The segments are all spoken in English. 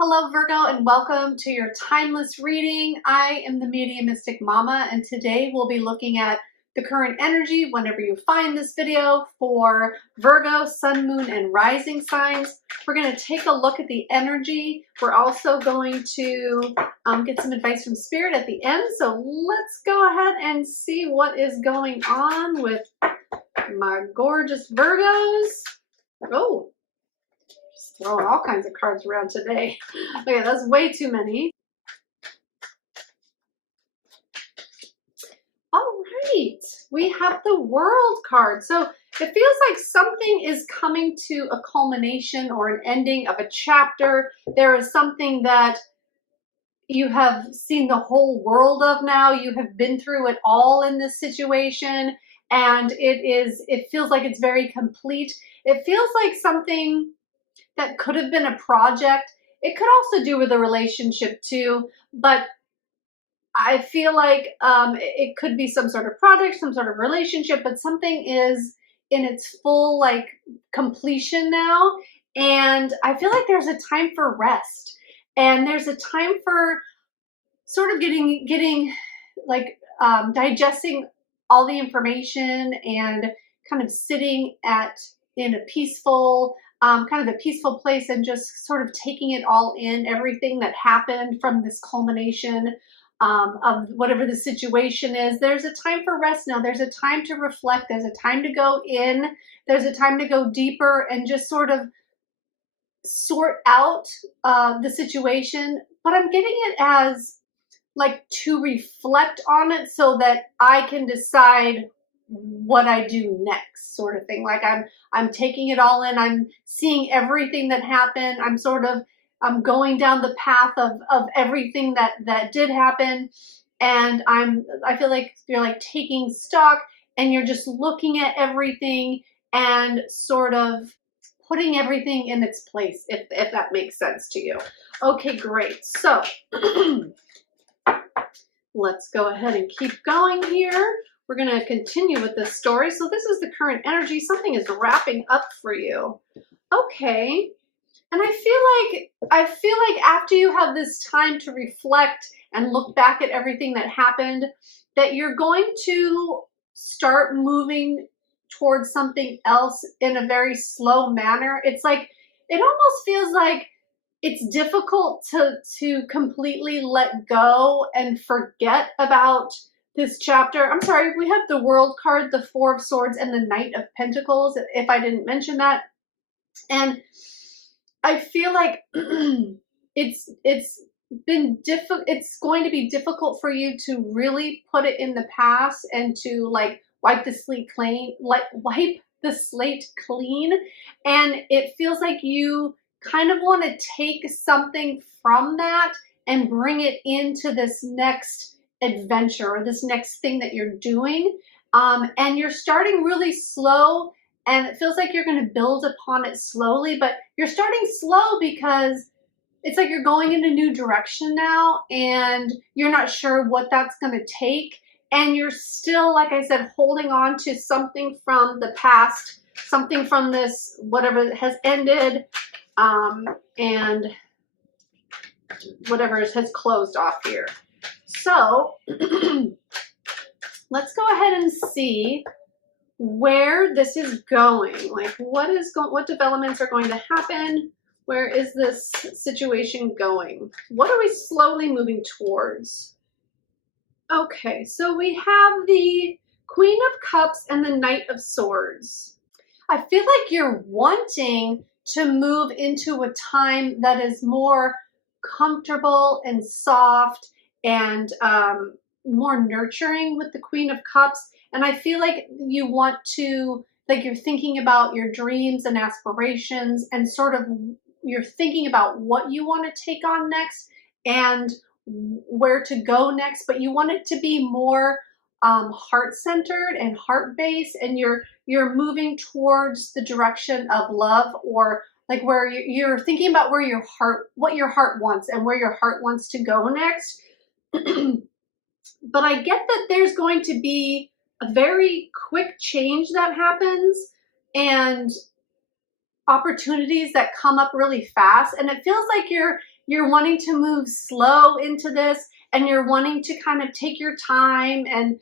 Hello Virgo, and welcome to your timeless reading. I am the Mediumistic Mama, and today we'll be looking at the current energy whenever you find this video for Virgo, Sun, Moon, and Rising signs. We're going to take a look at the energy. We're also going to get some advice from Spirit at the end. So let's go ahead and see what is going on with my gorgeous Virgos. Oh, throwing all kinds of cards around today. Okay, that's way too many. All right, we have the World card. So it feels like something is coming to a culmination or an ending of a chapter. There is something that you have seen the whole world of now. You have been through it all in this situation, and it feels like it's very complete. It feels like something that could have been a project. It could also do with a relationship too, but I feel like it could be some sort of project, some sort of relationship, but something is in its full completion now. And I feel like there's a time for rest, and there's a time for sort of getting digesting all the information and kind of sitting in a peaceful kind of a peaceful place and just sort of taking it all in, everything that happened from this culmination of whatever the situation is. There's a time for rest now. There's a time to reflect. There's a time to go in. There's a time to go deeper and just sort of sort out the situation. But I'm getting it as like to reflect on it so that I can decide what I do next, sort of thing. Like I'm taking it all in. I'm seeing everything that happened. I'm going down the path of everything that did happen, and I feel like you're like taking stock and you're just looking at everything and sort of putting everything in its place, if that makes sense to you. Okay, great. So let's go ahead and keep going here. We're going to continue with this story. So this is the current energy. Something is wrapping up for you. Okay. And I feel like after you have this time to reflect and look back at everything that happened, that you're going to start moving towards something else in a very slow manner. It's like, it almost feels like it's difficult to completely let go and forget about this chapter. I'm sorry, we have the World card, the Four of Swords, and the Knight of Pentacles, if I didn't mention that. And I feel like it's going to be difficult for you to really put it in the past and to wipe the slate clean, and it feels like you kind of want to take something from that and bring it into this next adventure or this next thing that you're doing, and you're starting really slow, and it feels like you're going to build upon it slowly, but you're starting slow because it's like you're going in a new direction now and you're not sure what that's going to take, and you're still, like I said, holding on to something from the past, something from this whatever has ended, and whatever has closed off here. So let's go ahead and see where this is going. Like what developments are going to happen? Where is this situation going? What are we slowly moving towards? Okay, so we have the Queen of Cups and the Knight of Swords. I feel like you're wanting to move into a time that is more comfortable and soft and more nurturing with the Queen of Cups. And I feel like you want to, like you're thinking about your dreams and aspirations, and sort of you're thinking about what you want to take on next and where to go next, but you want it to be more heart-centered and heart-based, and you're moving towards the direction of love, or like where you're thinking about what your heart wants and where your heart wants to go next. But I get that there's going to be a very quick change that happens and opportunities that come up really fast. And it feels like you're you're wanting to move slow into this, and you're wanting to kind of take your time and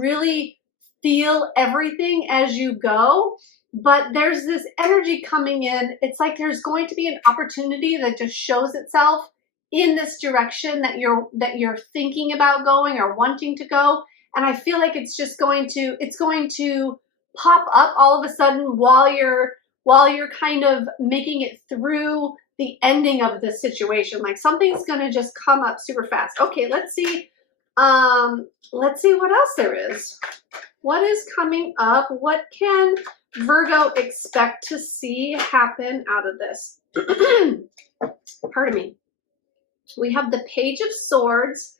really feel everything as you go. But there's this energy coming in. It's like there's going to be an opportunity that just shows itself in this direction that you're thinking about going or wanting to go. And I feel like it's going to pop up all of a sudden while you're kind of making it through the ending of the situation. Like something's going to just come up super fast. Okay, let's see what else there is. What is coming up? What can Virgo expect to see happen out of this? Pardon me. We have the Page of Swords.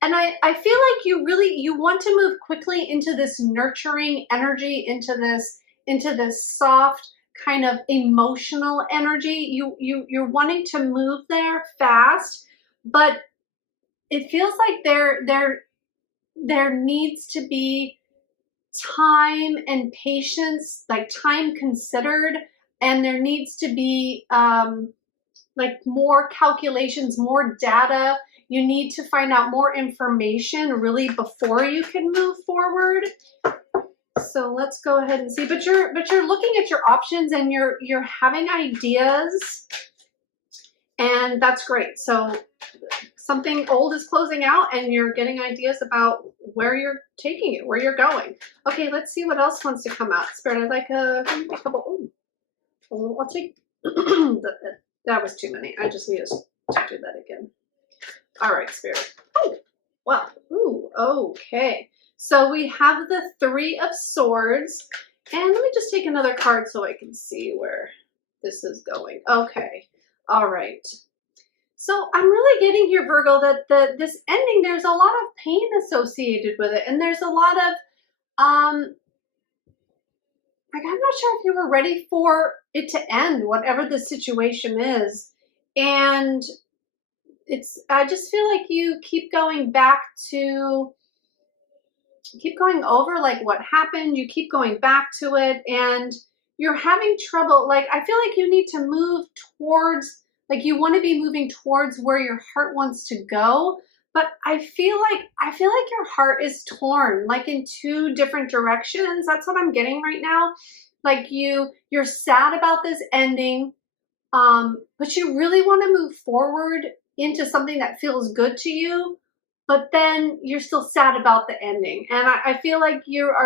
And I feel like you want to move quickly into this nurturing energy, into this soft kind of emotional energy. You're wanting to move there fast, but it feels like there needs to be time and patience, like time considered, and there needs to be like more calculations, more data. You need to find out more information really before you can move forward. So let's go ahead and see. But you're looking at your options and you're having ideas, and that's great. So something old is closing out and you're getting ideas about where you're taking it, where you're going. Okay, let's see what else wants to come out. Spirit, I'd like a couple. Oh, I'll take that was too many. I just need to do that again. All right, Spirit. Oh, well, ooh, okay. So we have the Three of Swords, and let me just take another card so I can see where this is going. Okay, all right. So I'm really getting here, Virgo, that this ending, there's a lot of pain associated with it, and there's a lot of like, I'm not sure if you were ready for it to end, whatever the situation is. And I just feel like you keep going over like what happened. You keep going back to it and you're having trouble. Like, I feel like you need to move towards, like you want to be moving towards where your heart wants to go. But I feel like your heart is torn, like in two different directions. That's what I'm getting right now. Like you're sad about this ending, but you really want to move forward into something that feels good to you, but then you're still sad about the ending. And I feel like you're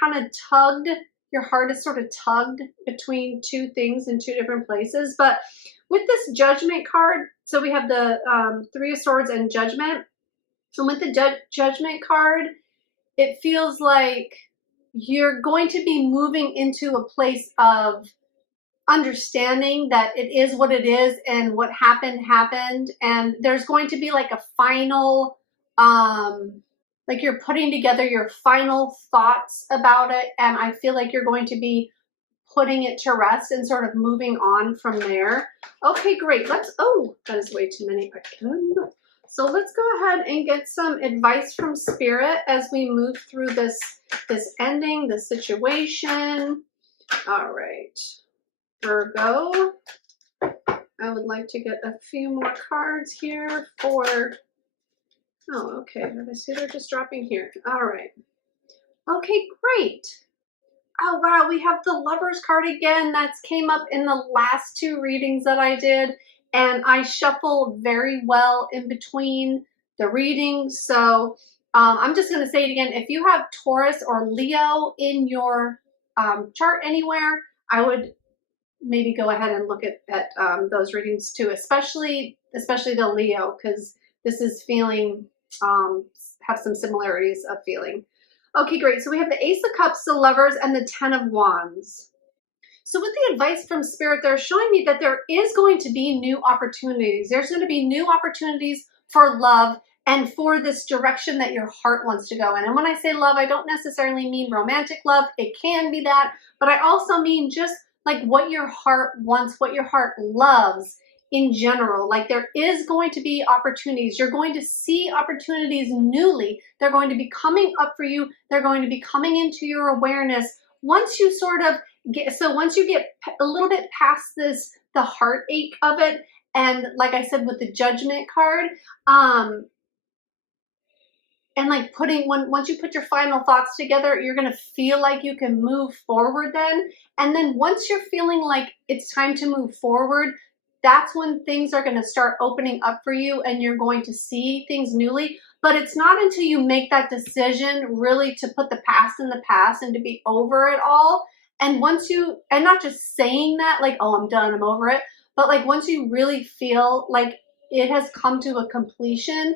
kind of tugged. Your heart is sort of tugged between two things in two different places. But with this Judgment card, so we have the Three of Swords and Judgment. And with the Judgment card, it feels like you're going to be moving into a place of understanding that it is what it is and what happened. And there's going to be like a final, like you're putting together your final thoughts about it. And I feel like you're going to be putting it to rest and sort of moving on from there. Okay, great. Oh, that is way too many. So let's go ahead and get some advice from Spirit as we move through this ending, this situation. All right, Virgo, I would like to get a few more cards here for, oh, okay, I see they're just dropping here. All right. Okay, great. Oh, wow, we have the Lovers card again. That's came up in the last two readings that I did, and I shuffle very well in between the readings. So I'm just going to say it again. If you have Taurus or Leo in your chart anywhere, I would maybe go ahead and look at those readings too, especially the Leo, because this is feeling, have some similarities of feeling. Okay, great. So we have the Ace of Cups, the Lovers, and the Ten of Wands. So with the advice from Spirit, they're showing me that there is going to be new opportunities. There's going to be new opportunities for love and for this direction that your heart wants to go in. And when I say love, I don't necessarily mean romantic love. It can be that, but I also mean just like what your heart wants, what your heart loves in general. Like there is going to be opportunities. You're going to see opportunities newly. They're going to be coming up for you. They're going to be coming into your awareness. Once you sort of once you get a little bit past the heartache of it, And like I said, with the Judgment card, and like once you put your final thoughts together, you're going to feel like you can move forward then. And then once you're feeling like it's time to move forward, that's when things are going to start opening up for you and you're going to see things newly. But it's not until you make that decision really to put the past in the past and to be over it all. And and not just saying that like, oh, I'm done, I'm over it, but like once you really feel like it has come to a completion,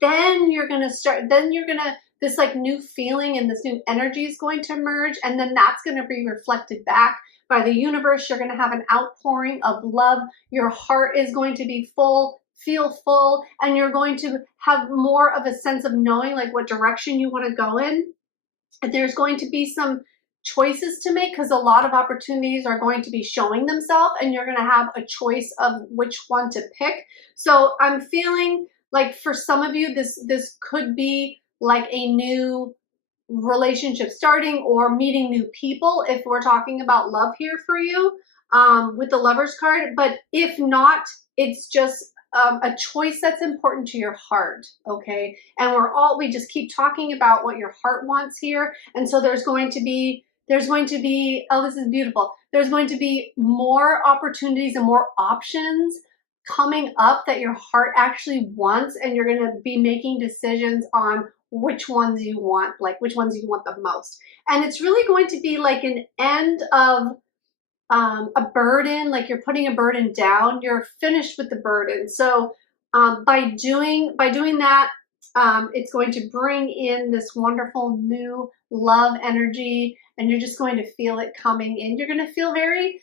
then this like new feeling and this new energy is going to emerge, and then that's going to be reflected back by the universe. You're going to have an outpouring of love. Your heart is going to be full, feel full, and you're going to have more of a sense of knowing like what direction you want to go in. There's going to be some choices to make because a lot of opportunities are going to be showing themselves, and you're going to have a choice of which one to pick. So I'm feeling like for some of you, this could be like a new relationship starting or meeting new people if we're talking about love here for you, with the Lovers card. But if not, it's just a choice that's important to your heart, okay? And we just keep talking about what your heart wants here. And so there's going to be, oh, this is beautiful. There's going to be more opportunities and more options coming up that your heart actually wants, and you're going to be making decisions on which ones you want, like which ones you want the most. And it's really going to be like an end of a burden, like you're putting a burden down, you're finished with the burden. So by doing that, it's going to bring in this wonderful new love energy, and you're just going to feel it coming in. You're going to feel very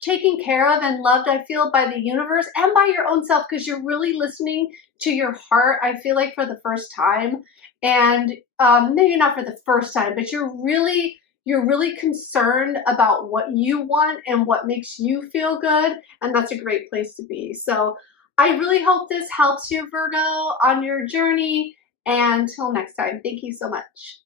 taken care of and loved, I feel, by the universe and by your own self, because you're really listening to your heart, I feel like, for the first time. And maybe not for the first time, but you're really concerned about what you want and what makes you feel good, and that's a great place to be. So I really hope this helps you, Virgo, on your journey, and until next time, thank you so much.